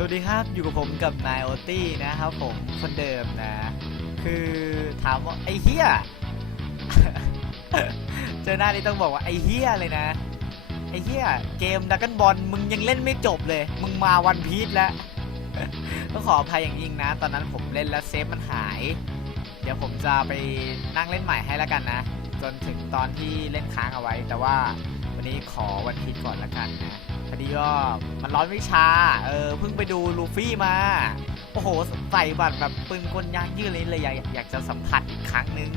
สวัสดีครับอยู่กับผมกับนายโอตี้นะครับผมคนเดิมนะ คือถามว่าไอ้เฮียเจอหน้านี้ต้องบอกว่าไอ้เฮียเลยนะ ไอ้เฮียเกมดักกันบอลมึงยังเล่นไม่จบเลย มึงมาวันพีชแล้วต้องขออภัยอย่างยิ่งนะ ตอนนั้นผมเล่นแล้วเซฟมันหาย เดี๋ยวผมจะไปนั่งเล่นใหม่ให้แล้วกันนะ จนถึงตอนที่เล่นค้างเอาไว้ แต่ว่าวันนี้ขอวันพีชก่อนแล้วกันนะ พอดีก็มันร้อนวิชา เออเพิ่งไปดูลูฟี่มา โอ้โหใส่บัตรแบบปืนกลยางยืดเลยเลยอยากอยากจะสัมผัสอีกครั้งหนึ่ง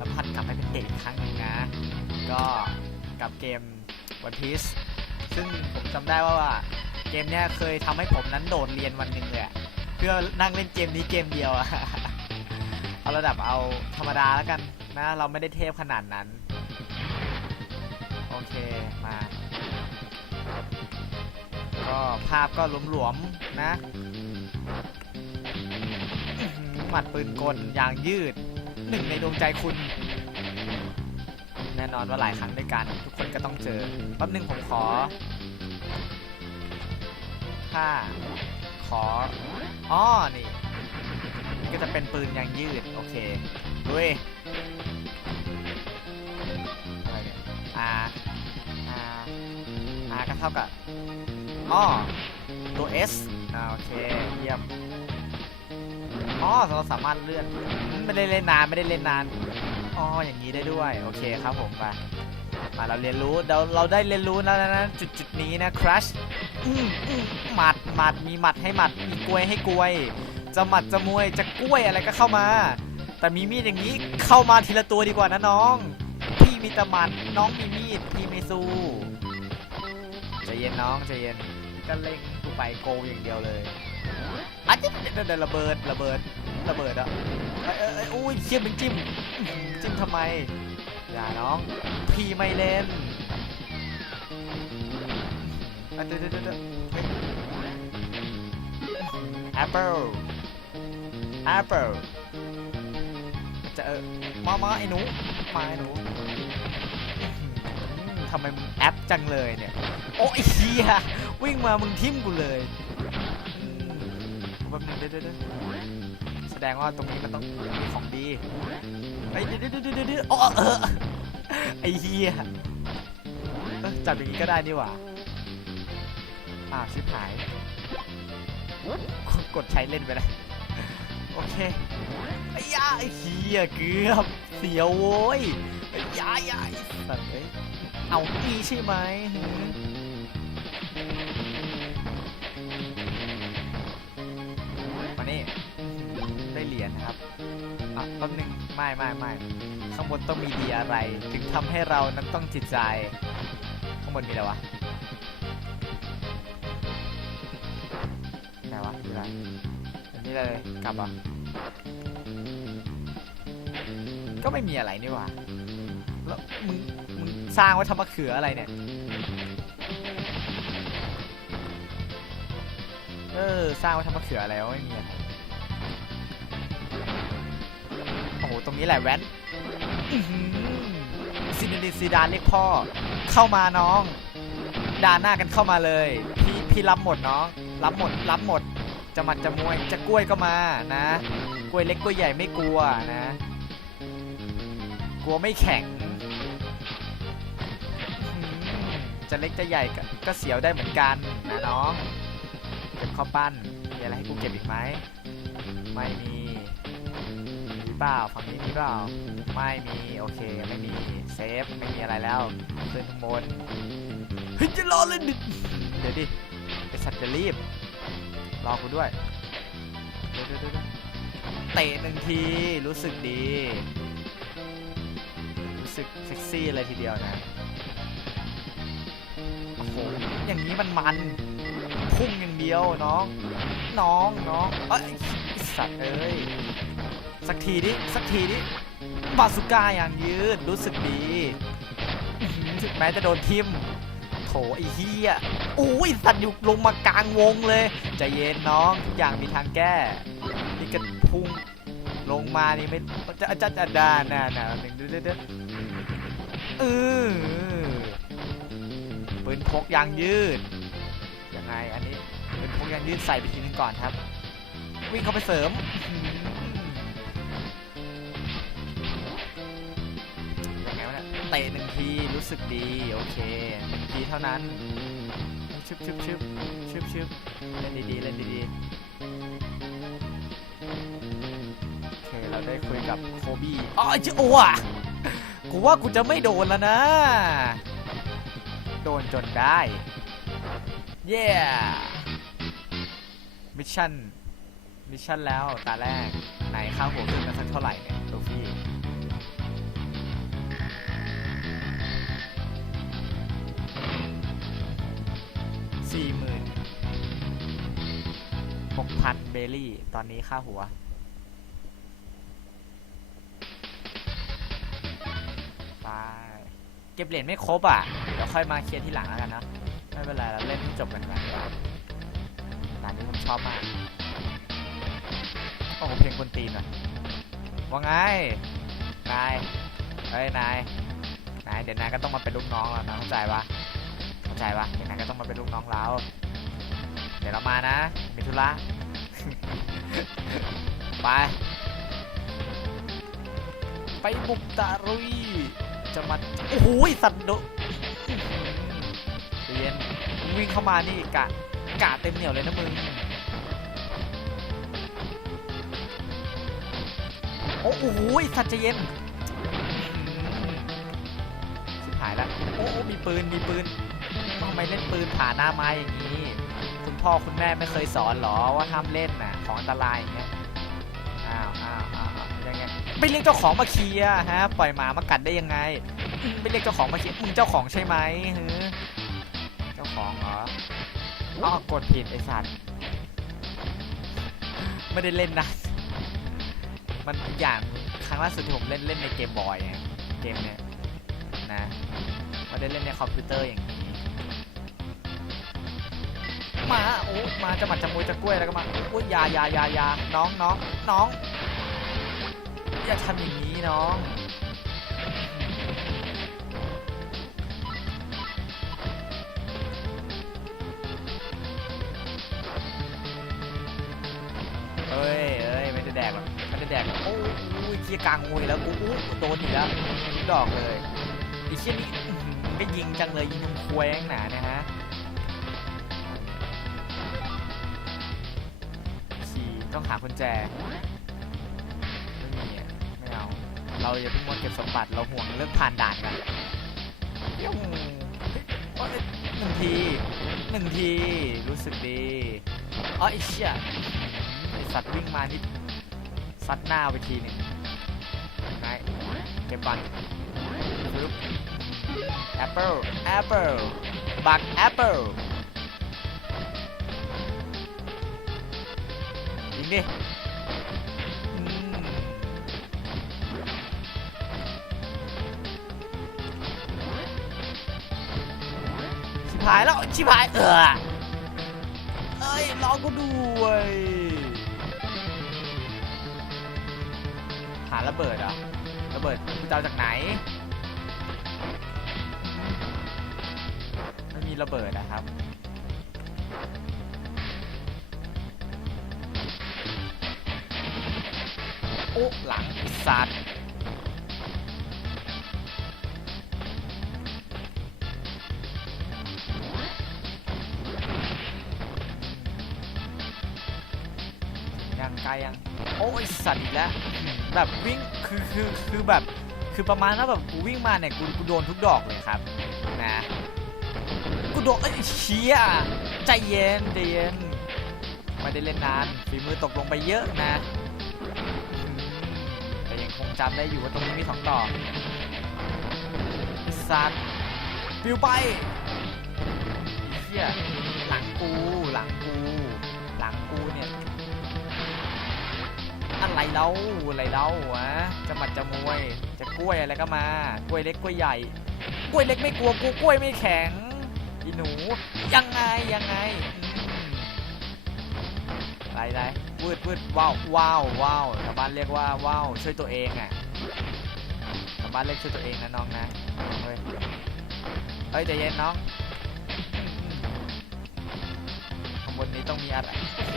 สัมผัสกลับไปเป็นเด็กอีกครั้งหนึ่งนะ ก็กับเกม One Piece ซึ่งผมจำได้ว่าเกมเนี้ยเคยทำให้ผมนั้นโดดเรียนวันหนึ่งเลยเพื่อนั่งเล่นเกมนี้เกมเดียวอะเอาระดับเอาธรรมดาแล้วกันนะ เราไม่ได้เทพขนาดนั้น โอเคมา ก็ภาพก็หลวมๆนะหมัดปืนกลย่างยืดหนึ่งในดวงใจคุณ แน่นอนว่าหลายครั้งด้วยกัน ทุกคนก็ต้องเจอแป๊บหนึงผมขอถ้าขออ้อนี่นี่ ก็จะเป็นปืนยางยืด โอเคด้วย ท่ากับอ๋อตัว S อ่าโอเคเยี่ยมอ๋อเราสามารถเลื่อนไม่ได้เล่นนานไม่ได้เล่นนานอ๋ออย่างนี้ได้ด้วยโอเคครับผมไปมาเราเรียนรู้เราเราได้เรียนรู้แล้วนะจุดจุดนี้นะครัชหมัดหมัดมีหมัดให้หมัดมีกล้วยให้กล้วยจะหมัดจะมวยจะกล้วยอะไรก็เข้ามา แต่มีมีดอย่างนี้เข้ามาทีละตัวดีกว่านะน้อง พี่มีต่หมัดน้องมีมีดพี่ไม่สู้ ใจเย็นน้องใจเย็นก็เล่งกูไปโกอย่างเดียวเลยอะเดี๋ยวเดี๋ยวเดี๋ยวระเบิดระเบิดระเบิดอะเอ้ยเอ้ยอุ้ยเชี่ยมันจิ้มจิ้มทำไมอย่าน้อง พี่ไม่เล่นอะเดี๋ยวเดี๋ยวเดี๋ยวแอปเปิลแอปเปิลจะเออมามาไอ้หนูมาไอ้หนูทำไมมึงแอปจังเลยเนี่ย โอ้ยเฮียวิ่งมามึงทิ่มกูเลยอืมแป๊บนึงเดี๋ยวเดี๋ยวเด้แสดงว่าตรงนี้มันต้องมีของดีไอ้เดี๋ยวเดี๋ยวเดี๋ยวเดี๋ยวเด้อ๋อเออไอ้เฮียจับอย่างนี้ก็ได้นี่หว่าอ้าวชิบหาย กดใช้เล่นไปเลยโอเคไอ้ยาไอ้เฮียเกือบเสียวโว้ยไอ้ยายาไอ้สัตว์เอ้ยเอาอีใช่ไหม มานี่ได้เหรียญนะครับ อะแป๊บนึงไม่ไม่ไม่ข้างบนต้องมีดีอะไร ถึงทำให้เรานั้นต้องจิตใจ ข้างบนมีอะไรวะไหนวะมีอะไรอันนี้เลยกลับอะก็ไม่มีอะไรนี่หว่าแล้วมึงมึงสร้างไว้ทำมะเขืออะไรเนี่ย เออ สร้างไว้ทำมะเขืออะไรวไม่มีอะไรโอ้โห ตรงนี้แหละแว้นซินเดอเรลซีดานเรียกพ่อ เข้ามาน้องด่าหน้ากันเข้ามาเลย พี่พี่รับหมดน้องรับหมดรับหมด จะมัดจะมวยจะกล้วยก็มานะ กล้วยเล็กกล้วยใหญ่ไม่กลัวนะ กลัวไม่แข็ง จะเล็กจะใหญ่ก็เสียวได้เหมือนกันนะน้องเก็บ ข้าวปั้น มีอะไรให้กูเก็บอีกไหม ไม่มีมีเปล่าฝั่งนี้มีเปล่า ไม่มี โอเค ไม่มี เซฟ ไม่มีอะไรแล้วขึ้นข้างบนเฮ้ยจะรอเลยดิเดี๋ยวดิไอสัตว์จะรีบ รอกูด้วยเดี๋ยวเดี๋ยวเดี๋ยวเตะหนึ่งที รู้สึกดี รู้สึกเซ็กซี่เลยทีเดียวนะ โอ้โห อย่างนี้มันมัน พุ่งอย่างเดียวน้อง น้องน้องเอ้ยไอ้สัตว์เอ้ยสักทีดิสักทีดิบาสุก้าอย่างยืดรู้สึกดีถึงแม้จะโดนทิมโถไอ้เหี้ยโอ้ยสัตว์อยู่ลงมากลางวงเลยใจเย็นน้องทุกอย่างมีทางแก้นี่ก็พุ่งลงมานี่ไม่จะจะจะดาน่ะน่ะหนึ่งดูเด้อเออปืนพกยางยืด ยังไง อันนี้เปืนพวกกันยืดใส่ไปทีนึงก่อนครับ วิ่งเข้าไปเสริม ยังไงวะเนี่ยเตะหนึ่งทีรู้สึกดี โอเคหนึ่งทีเท่านั้นชึบชึบชึบชึบชึบเล่นดีๆเล่นดีๆโอเคเราได้คุยกับโคบี้อ๋อเจ้าอ้วกูว่ากูจะไม่โดนแล้วนะ โดนจนได้ เย้มิชชั่น มิชชั่นแล้วตาแรก ไหนค่าหัวขึ้นกันสักเท่าไหร่เนี่ยลูฟี่สี่หมื่นหกพันเบลลี่ ตอนนี้ค่าหัว ไป เก็บเหรียญไม่ครบอะ เดี๋ยวค่อยมาเคลียร์ที่หลังแล้วกันนะ เป็นไรเราเล่นให้จบกันก่อนดีกว่านนี้ผมชอบมากโอ้โหเพลงคนตีนอะว่าไง นาย เฮ้ย นาย นาย เดี๋ยวนายก็ต้องมาเป็นลูกน้องแล้วนะเข้าใจปะเข้าใจปะเดี๋ยวนายก็ต้องมาเป็นลูกน้องเรา เดี๋ยวเรามานะ มีธุระ ไป ไปบุกตะรุยจะมา โอ้โหสัตว์ดุเรียน วิ่งเข้ามานี่กะกะเต็มเหนียวเลยนะมึงโอ้โหสัตว์ใจเย็นชิบหายแล้วโอ้โอ้มีปืนมีปืนทำไมเล่นปืนผ่าหน้าไม้อย่างนี้ คุณพ่อคุณแม่ไม่เคยสอนหรอว่าห้ามเล่นน่ะของอันตรายอย่างเงี้ยอ้าวอ้าวอ้าวอ้าวยังไงไม่เรียกเจ้าของมาเคลียฮะ ปล่อยหมามากัดได้ยังไงไม่เรียกเจ้าของมาเคลียมึงเจ้าของใช่ไหมเจ้ อ๋อกดผิดไอสัตว์ไม่ได้เล่นนะ มันอย่างครั้งล่าสุดที่ผมเล่นเล่นในเกมบอยไงเกมเนี้ยนะไม่ได้เล่นในคอมพิวเตอร์อย่างนี้มาโอ้มาจะหมัดจะมวยจะกล้วยแล้วก็มาโอ้ยยายายายาน้องน้องน้องอย่าทำอย่างนี้น้อง โอ้ยเคียกลางมวยแล้วกูอู้โดนอีกแล้วดอกเลยไอ้เชี่ยนี่อื้อหือก็ยิงจังเลยยิงควยข้งหนาเนี่ยฮะขี่ต้องหากุญแจไม่มีอะไม่เอาเราอย่าเพิ่งมัวเก็บสมบัติเราห่วงเรื่องผ่านด่านกันยวโอ๊ยหนึ่งทีหนึ่งทีรู้สึกดีอ๋อไอ้เชี่ยไอสัตว์วิ่งมานิด ซัดหน้าไปทีหนึ่งนายเก็บบันปึ๊บแอปเปิลแอปเปิลบักแอปเปิลยิงดิชิบหายแล้ว ชิบหาย เออเอ้ยรอกูด้วย ระเบิดเหรอะระเบิดกูจะเอาจากไหนไม่มีระเบิดนะครับโอ้หลังสัตว์ยังไกลยังโอ้ยสัตว์อีกแล้ว แบบวิ่งคือคือคือแบบคือประมาณว่าแบบกูวิ่งมาเนี่ยกูกูโดนทุกดอกเลยครับนะกูโดนเอ้เชี่ยใจเย็นใจเย็นไม่ได้เล่นนานฝีมือตกลงไปเยอะนะแต่ยังคงจำได้อยู่ว่าตรงนี้มีสองดอกไอ้สัตว์ปิวไปเฮียหลังกูหลังกู หลังกูเนี่ย เล่าอะไรเล่าวะจะหมัดจะมวย จะกล้วยอะไรก็มา กล้วยเล็กกล้วยใหญ่ กล้วยเล็กไม่กลัวกูกล้วยไม่แข็งอีหนูยังไงยังไงอะไรอะไรวืดวืดว้าวว้าวว้าวชาวบ้านเรียกว่าว้าวช่วยตัวเองอะชาวบ้านเรียกช่วยตัวเองนะน้องนะเฮ้ยเฮ้ยใจเย็นน้อง มีอะไรโอ้โห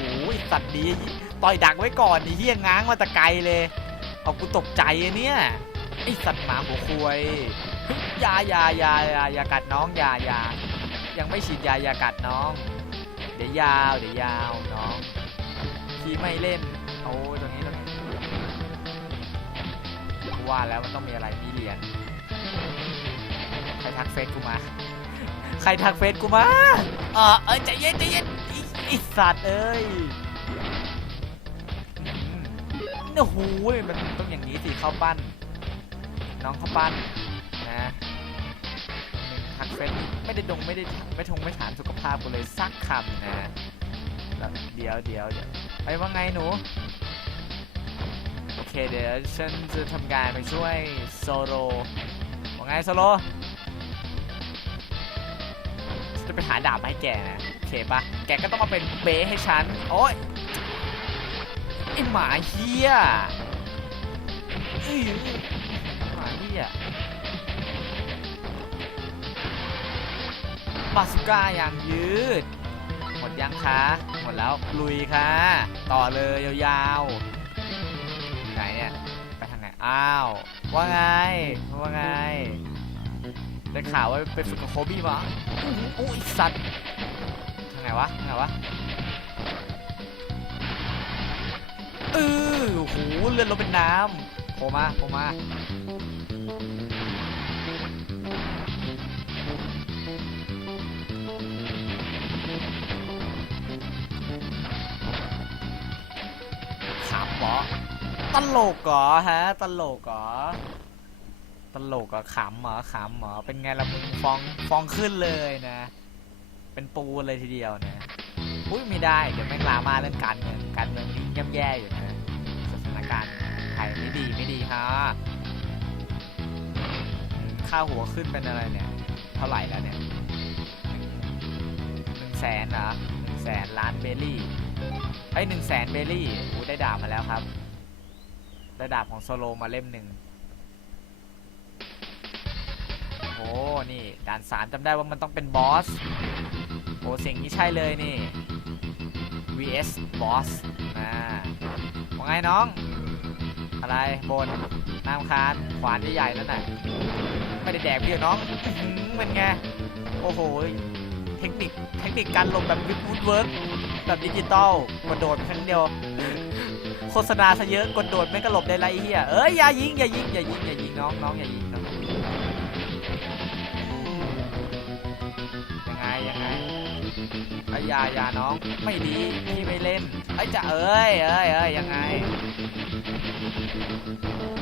สัตว์ดีต่อยดักไว้ก่อนไอ้เหี้ยง้างมาตะไกลเลยเอากูตกใจอะเนี่ยไอสัตว์หมาหัวควยยายายายายากัดน้องยายายังไม่ฉีดยายากัดน้อง เดี๋ยวยาวเดี๋ยวยาวน้องที่ไม่เล่นโอ้ตรงนี้ตรงนี้ว่าแล้วมันต้องมีอะไรมีเหรียญใครทักเฟซกูมา ใครทักเฟซกูมาเออเออใจเย็นใจเย็น ไอสัตว์เอ้ยอืมโอ้โหมันต้องอย่างนี้สิเข้าปั้น น้องเข้าปั้นนะทักเฟซไม่ได้ดงไม่ได้ไม่ทงไม่ถามสุขภาพกูเลยสักคำนะแล้วเดี๋ยวเดี๋ยวเดี๋ยวไปว่าไงหนู โอเคเดี๋ยวฉันจะทำการไปช่วยโซโลว่าไงโซโล ไปหาดาบให้แกนะโอเคปะแกก็ต้องมาเป็นเบสให้ฉัน โอ้ยไอหมาเฮียอื้อหมาเฮียบาสุก้าอย่างยืด หมดยังคะหมดแล้วลุยค่ะ ต่อเลยยาวๆไหนเนี่ย ไปทางไหน อ้าว ว่าไง ว่าไง ได้ข่าวว่าไปฝึกกับโคบี้มาอู้หูอุ้ยสัตว์ทางไหนวะทางไหนวะเออโอ้โหเลือดลงเป็นน้ำโผล่มาโผล่มาขำหรอตลกเหรอฮะ ตลกเหรอ ลกอะขำเหรอขำเหรอเป็นไงละมึงฟองฟองขึ้นเลยนะ เป็นปูเลยทีเดียวนะอุ้ยไม่ได้เดี๋ยวแม่งลามาเรื่องการเมืองการเมืองนี่ย่ำแย่อยู่นะสถานการณ์ไทยไม่ดีไม่ดีฮะค่าหัวขึ้นเป็นอะไรเนี่ยเท่าไหร่แล้วเนี่ยหนึ่งแสนเหรอหนึ่งแสนล้านเบลลี่ไอ้หนึ่งแสนเบลลี่อู้ได้ดาบมาแล้วครับได้ดาบของโซโลมาเล่มหนึ่ง ด่านสามจำได้ว่ามันต้องเป็นบอสโอ้เสียงนี้ใช่เลยนี่ vs boss นะว่าไงน้อง อะไรบนน้ำคานขวานใหญ่ๆนั่นน่ะไม่ได้แดกพี่หรอน้องอื้อหือเป็นไง โอ้โห เทคนิคเทคนิคการลงแบบวิดวูดเวิร์กแบบดิจิตอลกระโดดครั้งเดียว โฆษณาซะเยอะกดโดดไม่กระหลบได้ไรเฮียเอ้ยอย่ายิงอย่ายิงอย่ายิงอย่ายิงน้องน้องอย่ายิง ยาอยาน้อง ไม่ดีพี่ไม่เล่นไอ้จะเอ้ยเอ้ยเอ้ยยังไง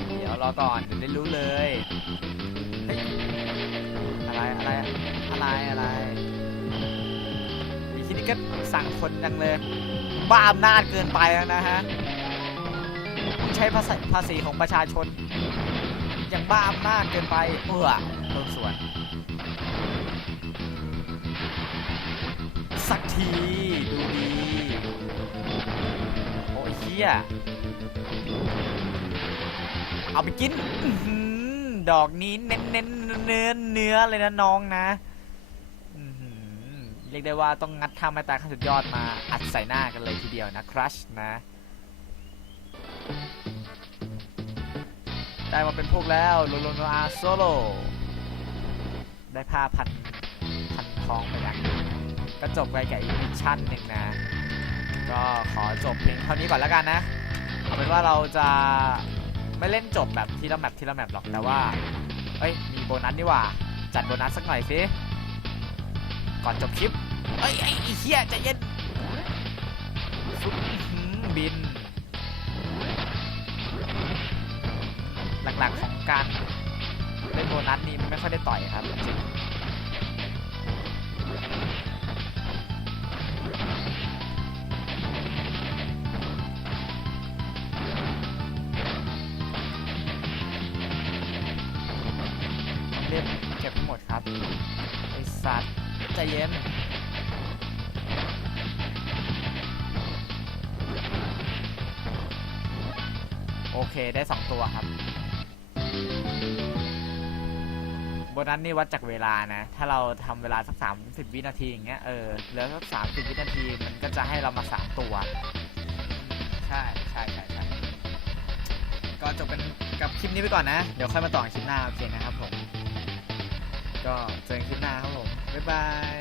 เดี๋ยวรอก่อนเดี๋ยวได้รู้เลยอะไรอะไรอะไรอะไรอีกทีนี้ก็สั่งคนจังเลย บ้าอำนาจเกินไปแล้วนะฮะใช้ภาษาภาษีของประชาชนอยังบ้าอำนาจเกินไปเออโดนสวน สักที ดูดี โอ้ยเฮียเอาไปกินดอกนี้เน้นเน้นเนื้อเนื้อเลยนะน้องนะเรียกได้ว่าต้องงัดท่าไม้ตายขั้นสุดยอดมาอัดใส่หน้ากันเลยทีเดียวนะครัชนะได้มาเป็นพวกแล้วโลโลโนอาโซโลได้ผ้าพันพันท้องไปอย่างหนึ่ง ก็จบไปกับอีกมิชชั่นหนึ่งนะ ก็ขอจบเพียงเท่านี้ก่อนแล้วกันนะเอาเป็นว่าเราจะไม่เล่นจบแบบทีละแมปทีละแมปหรอกแต่ว่าเอ้ยมีโบนัสนี่ว่าจัดโบนัสสักหน่อยสิก่อนจบคลิปเอ้ยไอ้ไอ้เหี้ยใจเย็นบิน หลักๆของการเล่นโบนัสนี่ไม่ค่อยได้ต่อยครับจริง โอเคได้สองตัวครับ โบนัสนี่วัดจากเวลานะ ถ้าเราทำเวลาสักสามสิบวินาทีอย่างเงี้ยเออเหลือสักสามสิบวินาทีมันก็จะให้เรามาสามตัว ใช่ใช่ใช่ใช่ก็จบเป็นกับคลิปนี้ไปก่อนนะ เดี๋ยวค่อยมาต่อคลิปหน้าโอเคนะครับผม ก็เจอกันคลิปหน้าครับผม บ๊ายบาย